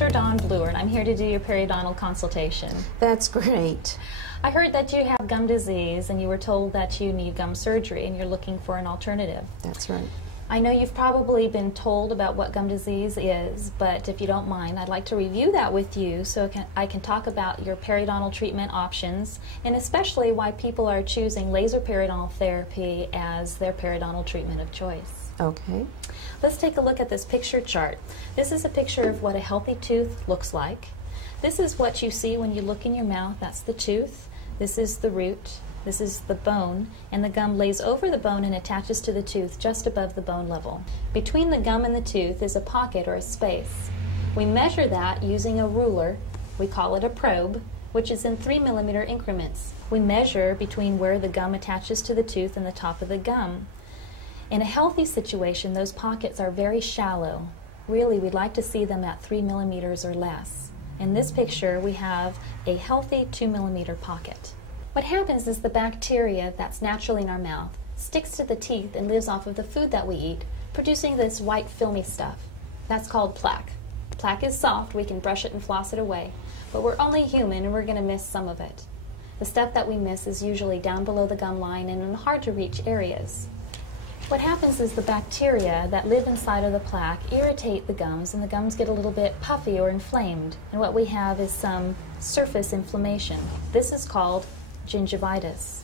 Dr. Dawn Bluer, and I'm here to do your periodontal consultation. That's great. I heard that you have gum disease and you were told that you need gum surgery and you're looking for an alternative. That's right. I know you've probably been told about what gum disease is, but if you don't mind, I'd like to review that with you so I can talk about your periodontal treatment options and especially why people are choosing laser periodontal therapy as their periodontal treatment of choice. Okay. Let's take a look at this picture chart. This is a picture of what a healthy tooth looks like. This is what you see when you look in your mouth. That's the tooth. This is the root. This is the bone, and the gum lays over the bone and attaches to the tooth just above the bone level. Between the gum and the tooth is a pocket or a space. We measure that using a ruler. We call it a probe, which is in 3mm increments. We measure between where the gum attaches to the tooth and the top of the gum. In a healthy situation, those pockets are very shallow. Really, we'd like to see them at 3mm or less. In this picture, we have a healthy 2mm pocket. What happens is the bacteria that's naturally in our mouth sticks to the teeth and lives off of the food that we eat, producing this white filmy stuff. That's called plaque. Plaque is soft, we can brush it and floss it away, but we're only human and we're going to miss some of it. The stuff that we miss is usually down below the gum line and in hard to reach areas. What happens is the bacteria that live inside of the plaque irritate the gums and the gums get a little bit puffy or inflamed, and what we have is some surface inflammation. This is called gingivitis.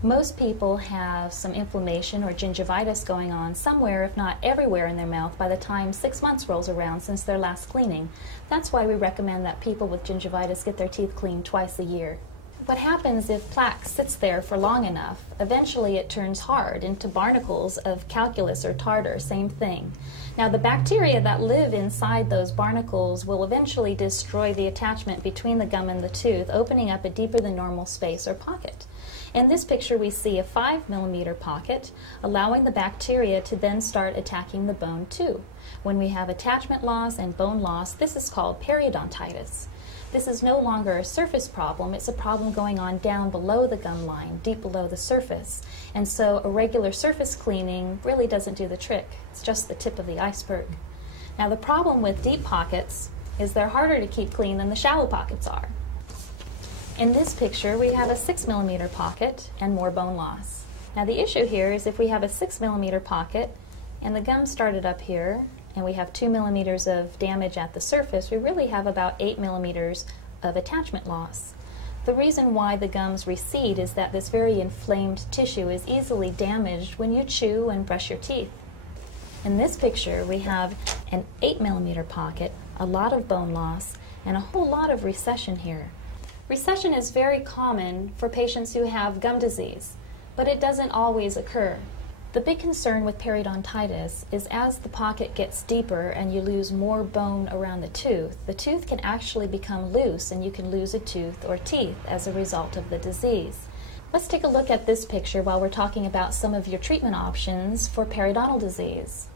Most people have some inflammation or gingivitis going on somewhere, if not everywhere, in their mouth by the time 6 months rolls around since their last cleaning. That's why we recommend that people with gingivitis get their teeth cleaned twice a year. What happens if plaque sits there for long enough, eventually it turns hard into barnacles of calculus or tartar, same thing. Now the bacteria that live inside those barnacles will eventually destroy the attachment between the gum and the tooth, opening up a deeper than normal space or pocket. In this picture we see a 5mm pocket, allowing the bacteria to then start attacking the bone too. When we have attachment loss and bone loss, this is called periodontitis. This is no longer a surface problem, it's a problem going on down below the gum line, deep below the surface. And so a regular surface cleaning really doesn't do the trick. It's just the tip of the iceberg. Now the problem with deep pockets is they're harder to keep clean than the shallow pockets are. In this picture we have a 6mm pocket and more bone loss. Now the issue here is if we have a 6mm pocket and the gum started up here, and we have 2mm of damage at the surface, we really have about 8mm of attachment loss. The reason why the gums recede is that this very inflamed tissue is easily damaged when you chew and brush your teeth. In this picture we have an 8mm pocket, a lot of bone loss, and a whole lot of recession here. Recession is very common for patients who have gum disease, but it doesn't always occur. The big concern with periodontitis is as the pocket gets deeper and you lose more bone around the tooth can actually become loose and you can lose a tooth or teeth as a result of the disease. Let's take a look at this picture while we're talking about some of your treatment options for periodontal disease.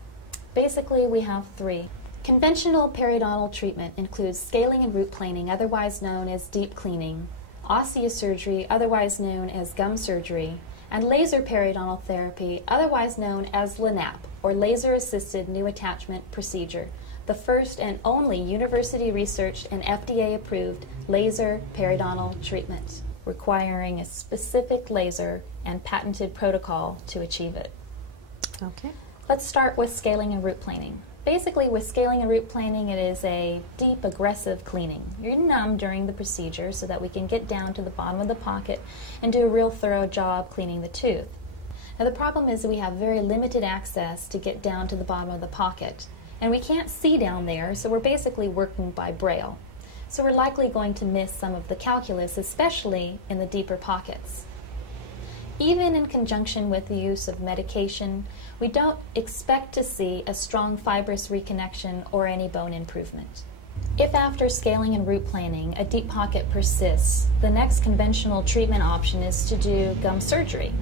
Basically, we have three. Conventional periodontal treatment includes scaling and root planing, otherwise known as deep cleaning, osteosurgery, otherwise known as gum surgery, and laser periodontal therapy, otherwise known as LANAP, or Laser-Assisted New Attachment Procedure, the first and only university-researched and FDA-approved laser periodontal treatment, requiring a specific laser and patented protocol to achieve it. Okay. Let's start with scaling and root planing. Basically, with scaling and root planing, it is a deep, aggressive cleaning. You're numb during the procedure so that we can get down to the bottom of the pocket and do a real thorough job cleaning the tooth. Now, the problem is that we have very limited access to get down to the bottom of the pocket, and we can't see down there, so we're basically working by braille. So we're likely going to miss some of the calculus, especially in the deeper pockets. Even in conjunction with the use of medication, we don't expect to see a strong fibrous reconnection or any bone improvement. If after scaling and root planing a deep pocket persists, the next conventional treatment option is to do gum surgery.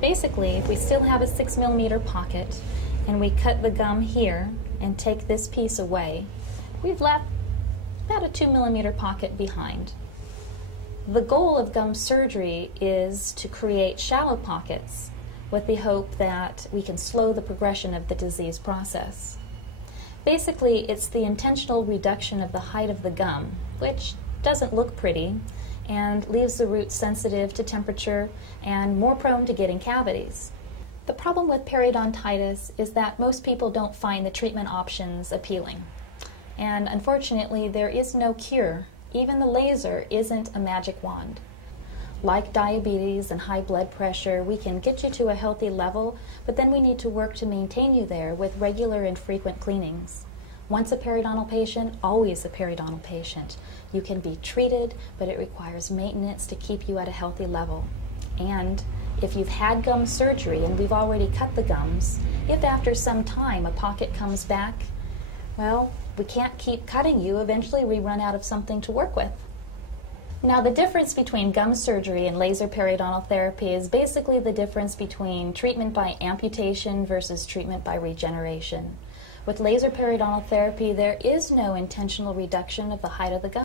Basically, if we still have a 6mm pocket and we cut the gum here and take this piece away, we've left about a 2mm pocket behind. The goal of gum surgery is to create shallow pockets with the hope that we can slow the progression of the disease process. Basically, it's the intentional reduction of the height of the gum, which doesn't look pretty and leaves the root sensitive to temperature and more prone to getting cavities. The problem with periodontitis is that most people don't find the treatment options appealing. And unfortunately, there is no cure. Even the laser isn't a magic wand. Like diabetes and high blood pressure, we can get you to a healthy level, but then we need to work to maintain you there with regular and frequent cleanings. Once a periodontal patient, always a periodontal patient. You can be treated, but it requires maintenance to keep you at a healthy level. And if you've had gum surgery and we've already cut the gums, if after some time a pocket comes back, well, we can't keep cutting you. Eventually we run out of something to work with. Now, the difference between gum surgery and laser periodontal therapy is basically the difference between treatment by amputation versus treatment by regeneration. With laser periodontal therapy, there is no intentional reduction of the height of the gum.